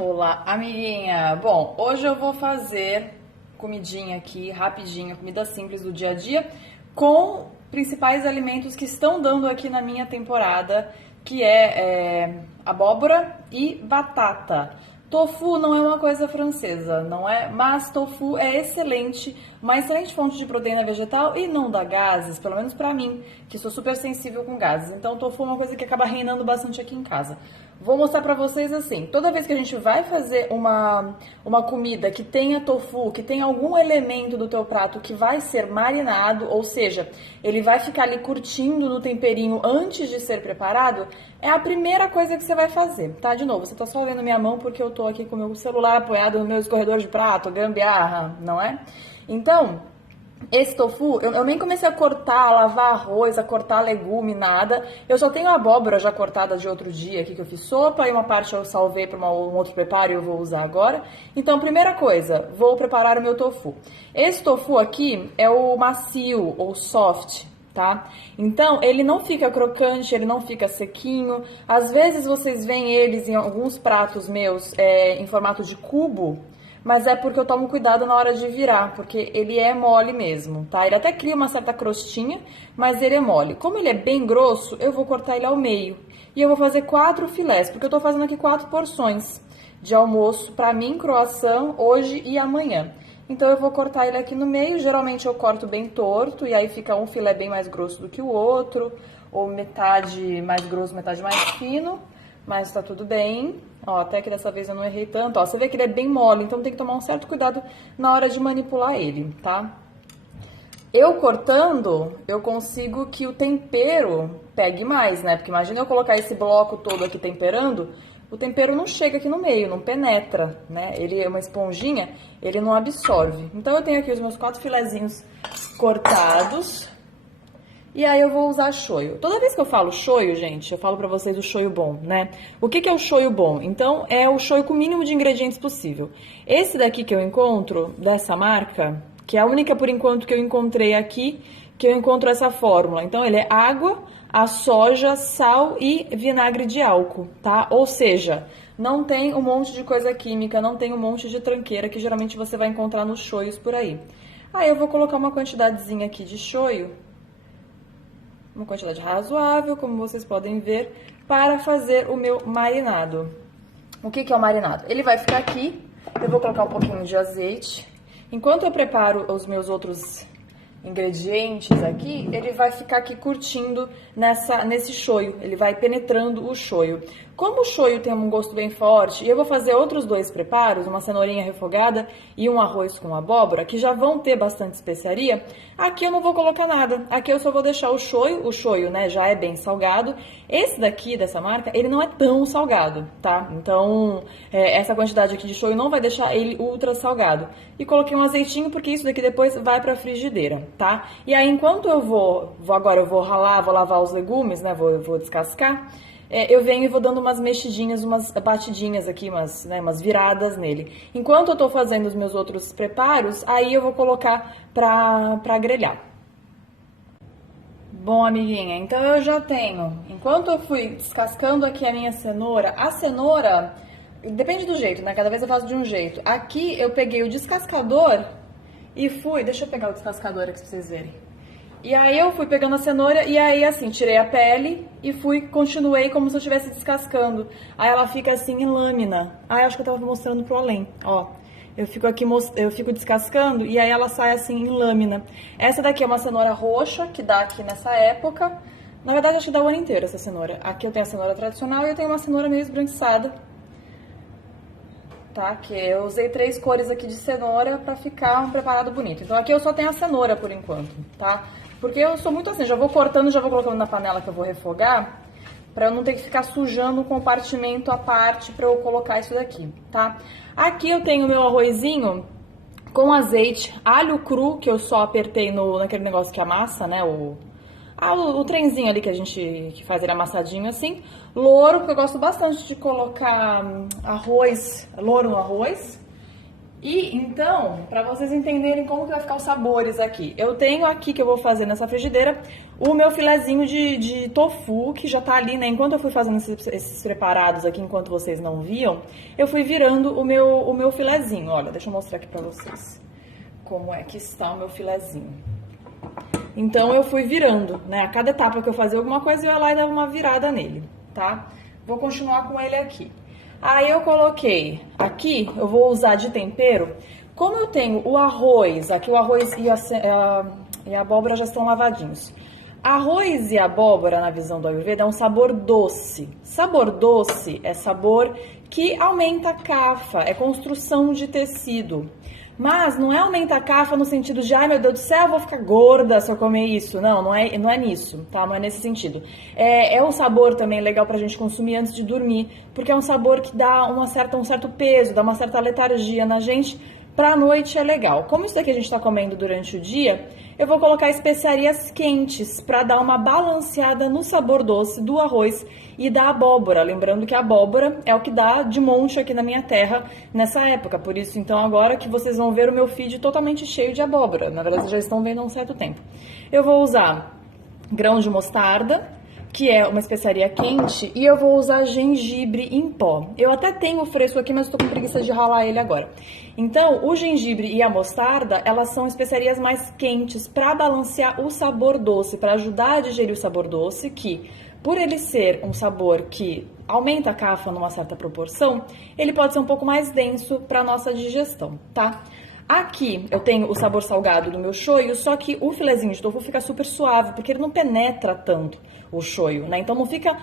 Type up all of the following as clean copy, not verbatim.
Olá, amiguinha! Bom, hoje eu vou fazer comidinha aqui, rapidinho, comida simples do dia a dia, com principais alimentos que estão dando aqui na minha temporada, que é abóbora e batata. Tofu não é uma coisa francesa, não é? Mas tofu é excelente, uma excelente fonte de proteína vegetal e não dá gases, pelo menos pra mim, que sou super sensível com gases. Então tofu é uma coisa que acaba reinando bastante aqui em casa. Vou mostrar pra vocês assim, toda vez que a gente vai fazer uma comida que tenha tofu, que tenha algum elemento do teu prato que vai ser marinado, ou seja, ele vai ficar ali curtindo no temperinho antes de ser preparado, é a primeira coisa que você vai fazer, tá? De novo, você tá só vendo minha mão porque eu tô aqui com o meu celular apoiado no meu escorredor de prato, gambiarra, não é? Então, esse tofu, eu nem comecei a cortar, a lavar arroz, a cortar legume, nada. Eu só tenho a abóbora já cortada de outro dia aqui que eu fiz sopa e uma parte eu salvei para um outro preparo e eu vou usar agora. Então, primeira coisa, vou preparar o meu tofu. Esse tofu aqui é o macio ou soft, tá? Então, ele não fica crocante, ele não fica sequinho. Às vezes vocês veem eles em alguns pratos meus em formato de cubo, mas é porque eu tomo cuidado na hora de virar, porque ele é mole mesmo, tá? Ele até cria uma certa crostinha, mas ele é mole. Como ele é bem grosso, eu vou cortar ele ao meio. E eu vou fazer 4 filés, porque eu tô fazendo aqui 4 porções de almoço pra mim, croação, hoje e amanhã. Então eu vou cortar ele aqui no meio, geralmente eu corto bem torto, e aí fica um filé bem mais grosso do que o outro, ou metade mais grosso, metade mais fino, mas tá tudo bem. Ó, até que dessa vez eu não errei tanto. Ó, você vê que ele é bem mole, então tem que tomar um certo cuidado na hora de manipular ele, tá? Eu cortando, eu consigo que o tempero pegue mais, né? Porque imagina eu colocar esse bloco todo aqui temperando, o tempero não chega aqui no meio, não penetra, né? Ele é uma esponjinha, ele não absorve. Então eu tenho aqui os meus 4 filezinhos cortados. E aí eu vou usar shoyu. Toda vez que eu falo shoyu, gente, eu falo pra vocês o shoyu bom, né? O que é o shoyu bom? Então, é o shoyu com o mínimo de ingredientes possível. Esse daqui que eu encontro, dessa marca, que é a única por enquanto que eu encontrei aqui, que eu encontro essa fórmula. Então, ele é água, a soja, sal e vinagre de álcool, tá? Ou seja, não tem um monte de coisa química, não tem um monte de tranqueira que geralmente você vai encontrar nos shoyus por aí. Aí eu vou colocar uma quantidadezinha aqui de shoyu, uma quantidade razoável, como vocês podem ver, para fazer o meu marinado. O que é o marinado? Ele vai ficar aqui, eu vou colocar um pouquinho de azeite. Enquanto eu preparo os meus outros ingredientes aqui, ele vai ficar aqui curtindo nesse shoyu, ele vai penetrando o shoyu. Como o shoyu tem um gosto bem forte, e eu vou fazer outros 2 preparos, uma cenourinha refogada e um arroz com abóbora, que já vão ter bastante especiaria, aqui eu não vou colocar nada. Aqui eu só vou deixar o shoyu, né, já é bem salgado. Esse daqui, dessa marca, ele não é tão salgado, tá? Então, essa quantidade aqui de shoyu não vai deixar ele ultra salgado. E coloquei um azeitinho, porque isso daqui depois vai pra frigideira, tá? E aí, enquanto eu vou ralar, vou lavar os legumes, né, vou descascar, eu venho e vou dando umas mexidinhas, umas batidinhas aqui, umas viradas nele. Enquanto eu tô fazendo os meus outros preparos, aí eu vou colocar pra grelhar. Bom, amiguinha, então eu já tenho, enquanto eu fui descascando aqui a minha cenoura, a cenoura, depende do jeito, né? Cada vez eu faço de um jeito. Aqui eu peguei o descascador e deixa eu pegar o descascador aqui pra vocês verem. E aí eu fui pegando a cenoura e aí assim, tirei a pele e continuei como se eu estivesse descascando. Aí ela fica assim em lâmina. Aí acho que eu tava mostrando pro além, ó. Eu fico descascando e aí ela sai assim em lâmina. Essa daqui é uma cenoura roxa, que dá aqui nessa época. Na verdade, acho que dá o ano inteiro essa cenoura. Aqui eu tenho a cenoura tradicional e eu tenho uma cenoura meio esbranquiçada. Tá? Que eu usei 3 cores aqui de cenoura pra ficar um preparado bonito. Então aqui eu só tenho a cenoura por enquanto, tá? Porque eu sou muito assim, já vou cortando, já vou colocando na panela que eu vou refogar, pra eu não ter que ficar sujando o compartimento à parte pra eu colocar isso daqui, tá? Aqui eu tenho meu arrozinho com azeite, alho cru, que eu só apertei naquele negócio que amassa, né? O trenzinho ali que faz ele amassadinho assim. Louro, porque eu gosto bastante de colocar louro no arroz. E então, para vocês entenderem como que vai ficar os sabores aqui, eu tenho aqui que eu vou fazer nessa frigideira o meu filezinho de tofu, que já tá ali, né? Enquanto eu fui fazendo esses preparados aqui, enquanto vocês não viam, eu fui virando o meu filezinho. Olha, deixa eu mostrar aqui pra vocês como é que está o meu filezinho. Então, eu fui virando, né? A cada etapa que eu fazia alguma coisa, eu ia lá e dava uma virada nele, tá? Vou continuar com ele aqui. Aí, eu coloquei aqui, eu vou usar de tempero. Como eu tenho o arroz, aqui o arroz e a abóbora já estão lavadinhos. Arroz e abóbora, na visão do Ayurveda, é um sabor doce. Sabor doce é sabor que aumenta a cafa, é construção de tecido. Mas não é aumenta a cafa no sentido de, ai meu Deus do céu, eu vou ficar gorda se eu comer isso. Não é nisso, tá? Não é nesse sentido. É um sabor também legal pra gente consumir antes de dormir, porque é um sabor que dá um certo peso, dá uma certa letargia na gente. Pra noite é legal. Como isso daqui a gente tá comendo durante o dia, eu vou colocar especiarias quentes para dar uma balanceada no sabor doce do arroz e da abóbora. Lembrando que a abóbora é o que dá de monte aqui na minha terra nessa época. Por isso, então, agora que vocês vão ver o meu feed totalmente cheio de abóbora. Na verdade, vocês já estão vendo há um certo tempo. Eu vou usar grão de mostarda, que é uma especiaria quente, e eu vou usar gengibre em pó. Eu até tenho fresco aqui, mas estou com preguiça de ralar ele agora. Então, o gengibre e a mostarda, elas são especiarias mais quentes para balancear o sabor doce, para ajudar a digerir o sabor doce, que, por ele ser um sabor que aumenta a cafa numa certa proporção, ele pode ser um pouco mais denso para nossa digestão, tá? Aqui eu tenho o sabor salgado do meu shoyu, só que o filezinho de tofu fica super suave, porque ele não penetra tanto o shoyu, né? Então não fica,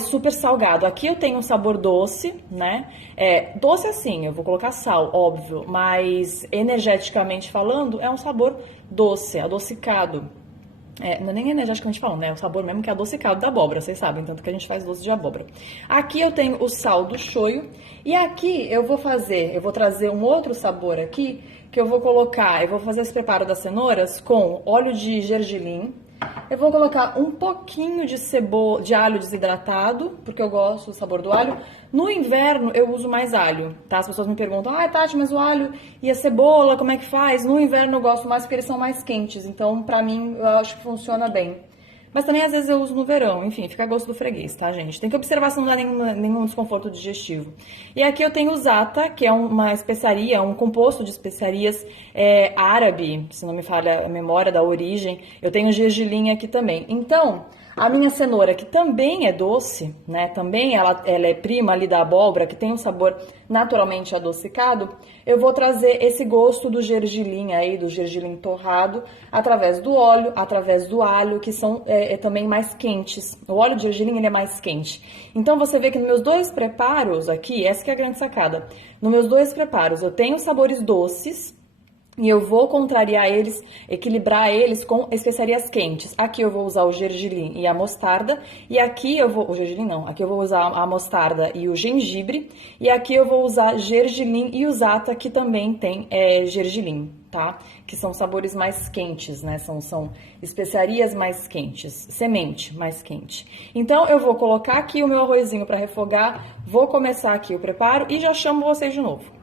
super salgado. Aqui eu tenho um sabor doce, né? Doce assim, eu vou colocar sal, óbvio, mas energeticamente falando, é um sabor doce, adocicado. Não é nem energeticamente falando, né? É o sabor mesmo que é adocicado da abóbora, vocês sabem, tanto que a gente faz doce de abóbora. Aqui eu tenho o sal do shoyu, e aqui eu vou trazer um outro sabor aqui, que eu vou fazer esse preparo das cenouras com óleo de gergelim. Eu vou colocar um pouquinho de alho desidratado, porque eu gosto do sabor do alho. No inverno, eu uso mais alho, tá? As pessoas me perguntam, Tati, mas o alho e a cebola, como é que faz? No inverno eu gosto mais porque eles são mais quentes, então pra mim eu acho que funciona bem. Mas também às vezes eu uso no verão, enfim, fica a gosto do freguês, tá, gente? Tem que observar se não dá nenhum desconforto digestivo. E aqui eu tenho o zata, que é uma especiaria, um composto de especiarias árabe, se não me falha a memória da origem. Eu tenho gergelim aqui também. Então, a minha cenoura, que também é doce, né? Também ela é prima ali da abóbora, que tem um sabor naturalmente adocicado. Eu vou trazer esse gosto do gergelim aí, do gergelim torrado, através do óleo, através do alho, que são também mais quentes. O óleo de gergelim, ele é mais quente. Então, você vê que nos meus dois preparos aqui, essa que é a grande sacada. Nos meus dois preparos, eu tenho sabores doces, e eu vou contrariar eles, equilibrar eles com especiarias quentes. Aqui eu vou usar o gergelim e a mostarda. E aqui eu vou... O gergelim não. Aqui eu vou usar a mostarda e o gengibre. E aqui eu vou usar gergelim e o zata, que também tem gergelim, tá? Que são sabores mais quentes, né? São especiarias mais quentes. Semente mais quente. Então, eu vou colocar aqui o meu arrozinho para refogar. Vou começar aqui o preparo e já chamo vocês de novo.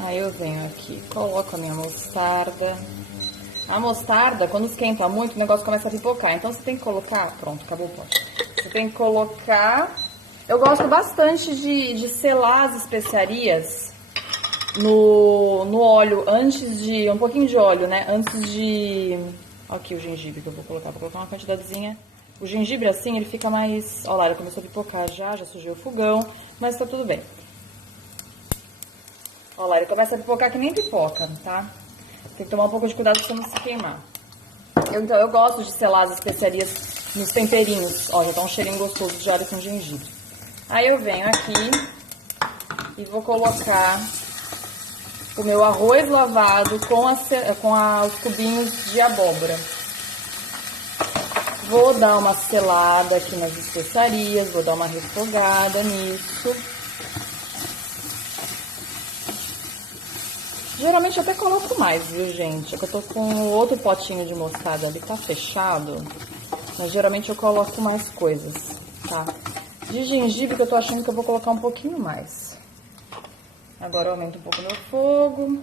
Aí eu venho aqui, coloco a minha mostarda. A mostarda, quando esquenta muito, o negócio começa a pipocar. Então você tem que colocar... Pronto, acabou o pote. Você tem que colocar... Eu gosto bastante de selar as especiarias no óleo, antes de... Um pouquinho de óleo, né? Antes de... Aqui o gengibre que eu vou colocar. Vou colocar uma quantidadezinha. O gengibre assim, ele fica mais... Olha lá, ele começou a pipocar já sujei o fogão, mas tá tudo bem. Olha lá, ele começa a pipocar que nem pipoca, tá? Tem que tomar um pouco de cuidado pra não se queimar. Então, eu gosto de selar as especiarias nos temperinhos. Ó, já tá um cheirinho gostoso de alho com gengibre. Aí eu venho aqui e vou colocar o meu arroz lavado com os cubinhos de abóbora. Vou dar uma selada aqui nas especiarias, vou dar uma refogada nisso. Geralmente eu até coloco mais, viu, gente? É que eu tô com outro potinho de mostarda ali, tá fechado. Mas geralmente eu coloco mais coisas, tá? De gengibre que eu tô achando que eu vou colocar um pouquinho mais. Agora eu aumento um pouco meu fogo.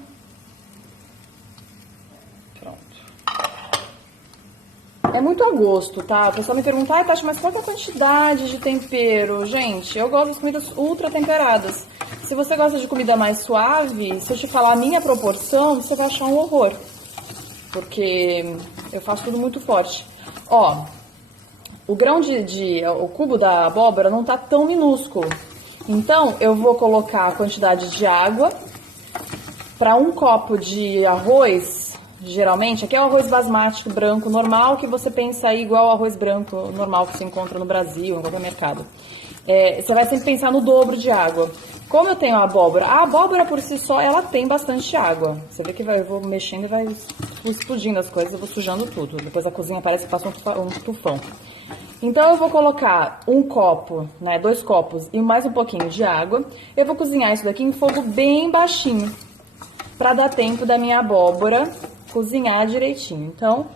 É muito a gosto, tá? O pessoal me pergunta, ai, Tati, mas qual que é a quantidade de tempero? Gente, eu gosto das comidas ultra temperadas. Se você gosta de comida mais suave, se eu te falar a minha proporção, você vai achar um horror. Porque eu faço tudo muito forte. Ó, o grão o cubo da abóbora não tá tão minúsculo. Então, eu vou colocar a quantidade de água para um copo de arroz. Geralmente, aqui é o arroz basmati branco normal, que você pensa aí igual ao arroz branco normal que você encontra no Brasil, em qualquer mercado. Você vai sempre pensar no dobro de água. Como eu tenho a abóbora por si só, ela tem bastante água. Você vê que eu vou mexendo e vai explodindo as coisas, eu vou sujando tudo. Depois a cozinha parece que passa um tufão. Então eu vou colocar um copo, né, 2 copos e mais um pouquinho de água. Eu vou cozinhar isso daqui em fogo bem baixinho, para dar tempo da minha abóbora cozinhar direitinho. Então,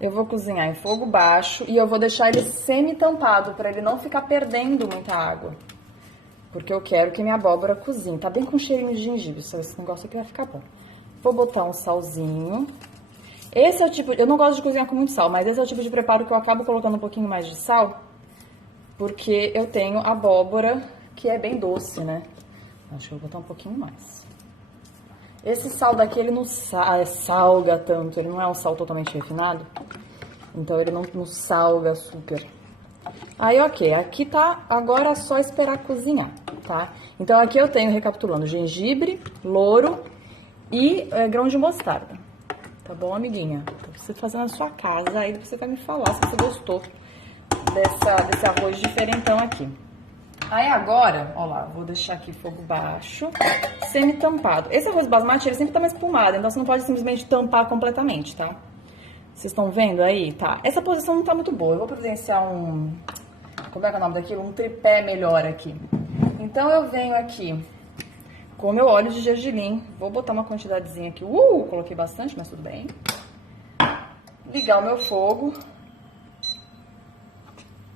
eu vou cozinhar em fogo baixo e eu vou deixar ele semi-tampado para ele não ficar perdendo muita água. Porque eu quero que minha abóbora cozinhe. Tá bem com cheirinho de gengibre, esse negócio aqui vai ficar bom. Vou botar um salzinho. Esse é o tipo, eu não gosto de cozinhar com muito sal, mas esse é o tipo de preparo que eu acabo colocando um pouquinho mais de sal, porque eu tenho abóbora que é bem doce, né? Acho que eu vou botar um pouquinho mais. Esse sal daqui, ele não salga tanto, ele não é um sal totalmente refinado, então ele não salga super. Aí, ok, aqui tá, agora é só esperar cozinhar, tá? Então aqui eu tenho, recapitulando, gengibre, louro e grão de mostarda. Tá bom, amiguinha? Pra você fazer na sua casa, aí você vai me falar se você gostou desse arroz diferentão aqui. Aí agora, ó lá, vou deixar aqui fogo baixo, semi-tampado. Esse arroz basmati, ele sempre tá mais espumado, então você não pode simplesmente tampar completamente, tá? Vocês estão vendo aí? Tá. Essa posição não tá muito boa. Eu vou providenciar como é que é o nome daquilo? Um tripé melhor aqui. Então eu venho aqui com o meu óleo de gergelim. Vou botar uma quantidadezinha aqui. Coloquei bastante, mas tudo bem. Ligar o meu fogo.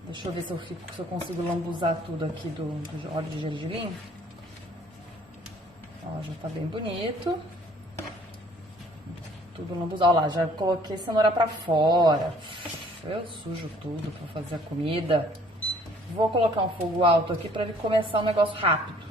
Deixa eu ver se eu consigo lambuzar tudo aqui do óleo de gergelim. Ó, já tá bem bonito. Tudo lambuzado. Ó lá, já coloquei cenoura pra fora. Eu sujo tudo pra fazer a comida. Vou colocar um fogo alto aqui pra ele começar um negócio rápido.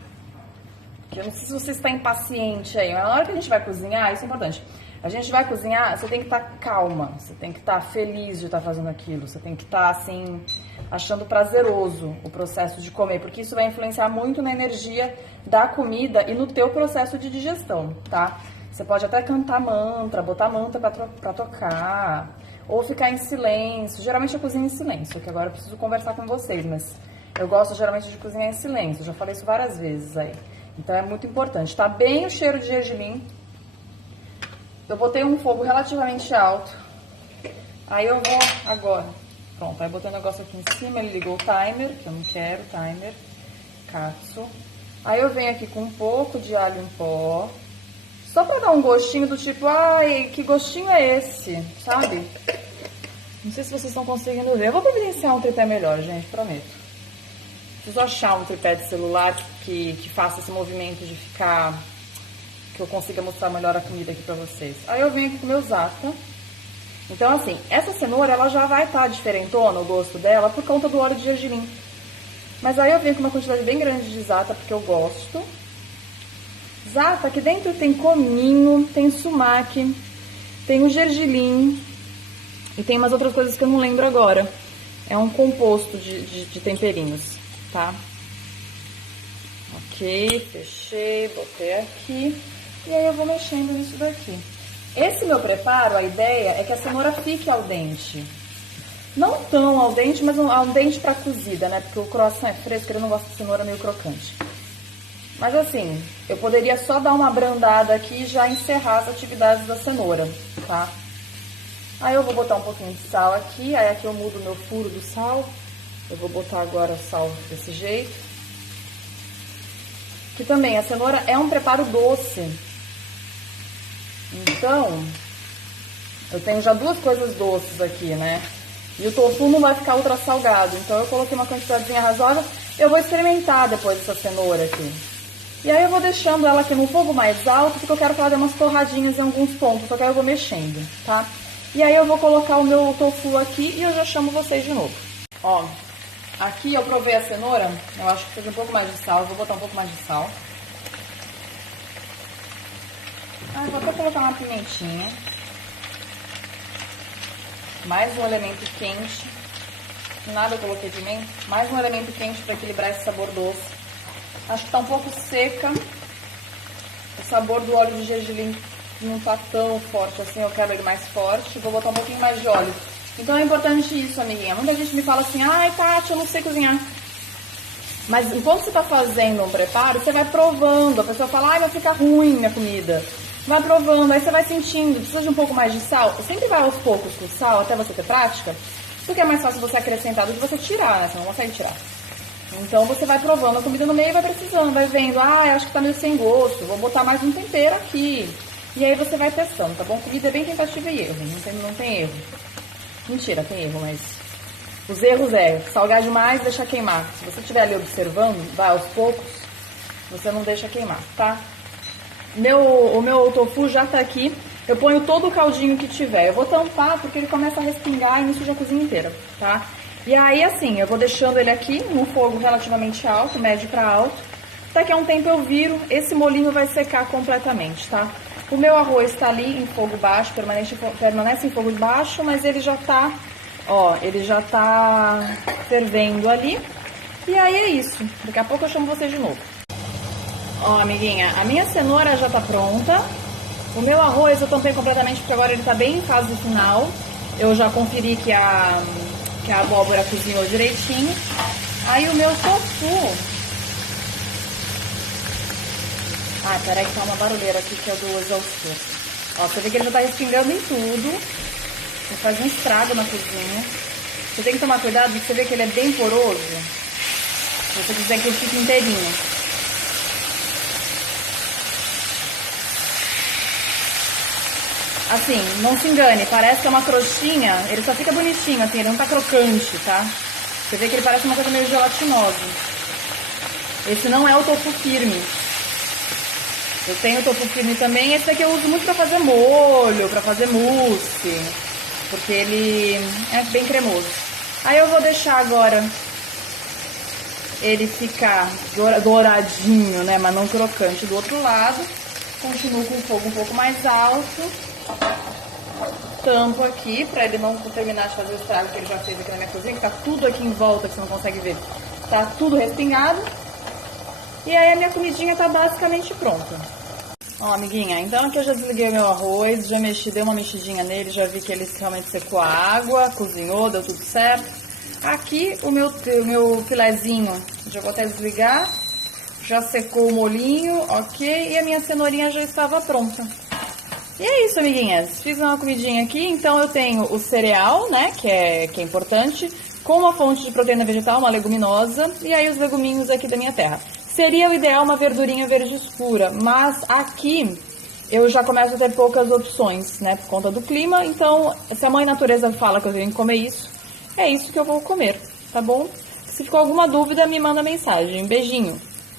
Porque eu não sei se você está impaciente aí, mas na hora que a gente vai cozinhar, isso é importante. A gente vai cozinhar, você tem que estar calma, você tem que estar feliz de estar fazendo aquilo, você tem que estar, assim, achando prazeroso o processo de comer, porque isso vai influenciar muito na energia da comida e no teu processo de digestão, tá? Você pode até cantar mantra, botar mantra pra tocar, ou ficar em silêncio. Geralmente eu cozinho em silêncio, que agora eu preciso conversar com vocês, mas eu gosto geralmente de cozinhar em silêncio, eu já falei isso várias vezes aí. Então é muito importante. Tá bem o cheiro de gergelim. Eu botei um fogo relativamente alto. Aí eu vou agora. Pronto, aí botei o negócio aqui em cima, ele ligou o timer, que eu não quero timer. Katsu. Aí eu venho aqui com um pouco de alho em pó. Só pra dar um gostinho do tipo, ai, que gostinho é esse, sabe? Não sei se vocês estão conseguindo ver. Eu vou providenciar um tripé melhor, gente, prometo. Preciso achar um tripé de celular que faça esse movimento de ficar... que eu consiga mostrar melhor a comida aqui pra vocês. Aí eu venho aqui com o meu zata. Então, assim, essa cenoura, ela já vai estar diferentona, o gosto dela, por conta do óleo de gergelim. Mas aí eu venho com uma quantidade bem grande de zata, porque eu gosto. Zata, aqui dentro tem cominho, tem sumac, tem o gergelim e tem umas outras coisas que eu não lembro agora. É um composto de temperinhos, tá? Ok, fechei, botei aqui. E aí eu vou mexendo nisso daqui. Esse meu preparo, a ideia é que a cenoura fique al dente. Não tão al dente, mas al dente pra cozida, né? Porque o croissant é fresco, ele não gosta de cenoura meio crocante. Mas assim, eu poderia só dar uma abrandada aqui e já encerrar as atividades da cenoura, tá? Aí eu vou botar um pouquinho de sal aqui, aí aqui eu mudo o meu furo do sal. Eu vou botar agora o sal desse jeito. Que também, a cenoura é um preparo doce. Então, eu tenho já duas coisas doces aqui, né? E o tofu não vai ficar ultra salgado, então eu coloquei uma quantidadezinha razoável. Eu vou experimentar depois essa cenoura aqui. E aí eu vou deixando ela aqui no fogo mais alto, porque eu quero que ela dê umas torradinhas em alguns pontos, só que aí eu vou mexendo, tá? E aí eu vou colocar o meu tofu aqui e eu já chamo vocês de novo. Ó, aqui eu provei a cenoura, eu acho que precisa um pouco mais de sal, eu vou botar um pouco mais de sal. Ah, vou até colocar uma pimentinha. Mais um elemento quente. Nada eu coloquei de mim. Mais um elemento quente para equilibrar esse sabor doce. Acho que tá um pouco seca. O sabor do óleo de gergelim não tá tão forte assim, eu quero ele mais forte. Vou botar um pouquinho mais de óleo. Então é importante isso, amiguinha. Muita gente me fala assim, ai, Tati, eu não sei cozinhar. Mas enquanto você tá fazendo um preparo, você vai provando. A pessoa fala, ai, vai ficar ruim minha comida. Vai provando, aí você vai sentindo, precisa de um pouco mais de sal. Sempre vai aos poucos com o sal, até você ter prática. Porque é mais fácil você acrescentar do que você tirar, né? Você não consegue tirar. Então você vai provando a comida no meio e vai precisando, vai vendo, acho que tá meio sem gosto, vou botar mais um tempero aqui. E aí você vai testando, tá bom? Comida é bem tentativa e erro, não tem erro. Mentira, tem erro, mas os erros é salgar demais, deixar queimar. Se você estiver ali observando, vai aos poucos, você não deixa queimar, tá? O meu tofu já tá aqui, eu ponho todo o caldinho que tiver. Eu vou tampar porque ele começa a respingar e me suja a cozinha inteira, tá? E aí, assim, eu vou deixando ele aqui num fogo relativamente alto, médio para alto. Daqui a um tempo eu viro, esse molinho vai secar completamente, tá? O meu arroz tá ali em fogo baixo, permanece em fogo baixo, mas ele já tá, ele já tá fervendo ali. E aí é isso, daqui a pouco eu chamo vocês de novo. Ó, amiguinha, a minha cenoura já tá pronta. O meu arroz eu tampei completamente porque agora ele tá bem em fase final. Eu já conferi que a abóbora cozinhou direitinho. Aí o meu tofu... Ah, peraí que tá uma barulheira aqui que é do exaustor. Ó, você vê que ele já tá respingando em tudo. Ele faz um estrago na cozinha. Você tem que tomar cuidado porque você vê que ele é bem poroso. Se você quiser que ele fique inteirinho. Assim, não se engane, parece que é uma crostinha, ele só fica bonitinho, assim, ele não tá crocante, tá? Você vê que ele parece uma coisa meio gelatinosa. Esse não é o tofu firme. Eu tenho o tofu firme também, esse daqui eu uso muito pra fazer molho, pra fazer mousse, porque ele é bem cremoso. Aí eu vou deixar agora ele ficar douradinho, né, mas não crocante do outro lado. Continuo com o fogo um pouco mais alto. Tampo aqui pra ele não terminar de fazer o estrago que ele já fez aqui na minha cozinha, que tá tudo aqui em volta, que você não consegue ver. Tá tudo respingado. E aí a minha comidinha tá basicamente pronta. Ó, amiguinha, então aqui eu já desliguei o meu arroz, já dei uma mexidinha nele, já vi que ele realmente secou a água, cozinhou, deu tudo certo. Aqui o meu filezinho, já vou até desligar, já secou o molinho, ok, e a minha cenourinha já estava pronta. E é isso, amiguinhas, fiz uma comidinha aqui, então eu tenho o cereal, né, que é importante, com uma fonte de proteína vegetal, uma leguminosa, e aí os leguminhos aqui da minha terra. Seria o ideal uma verdurinha verde escura, mas aqui eu já começo a ter poucas opções, né, por conta do clima, então se a mãe natureza fala que eu tenho que comer isso, é isso que eu vou comer, tá bom? Se ficou alguma dúvida, me manda mensagem. Beijinho!